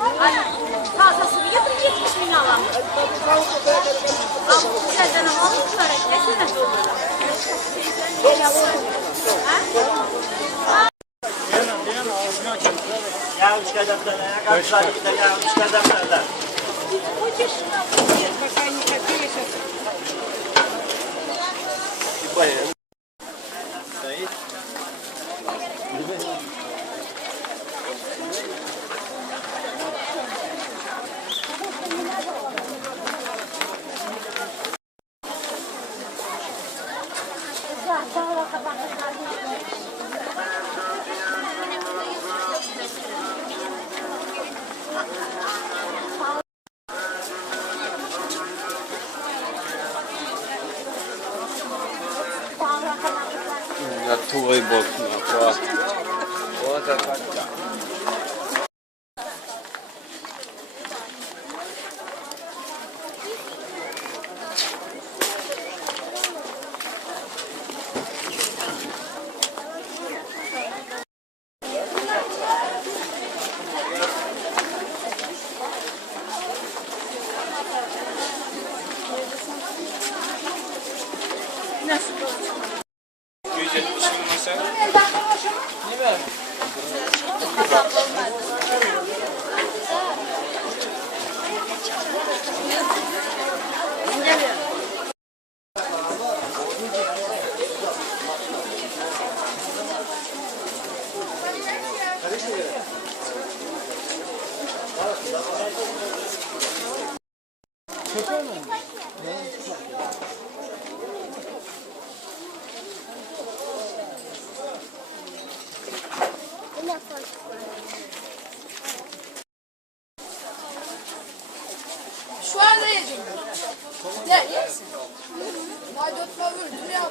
Fazlasını getirip 70 bin alalım. Ama güzelden alalım çörek desene. Ya üç kademden ya karşılar gider ya üç kademlerden. Bayağı. Sayın. Na tuwej boku, o tak. Şu anda yiyeceğim. Ne yersin? Maydanoz öldür ya.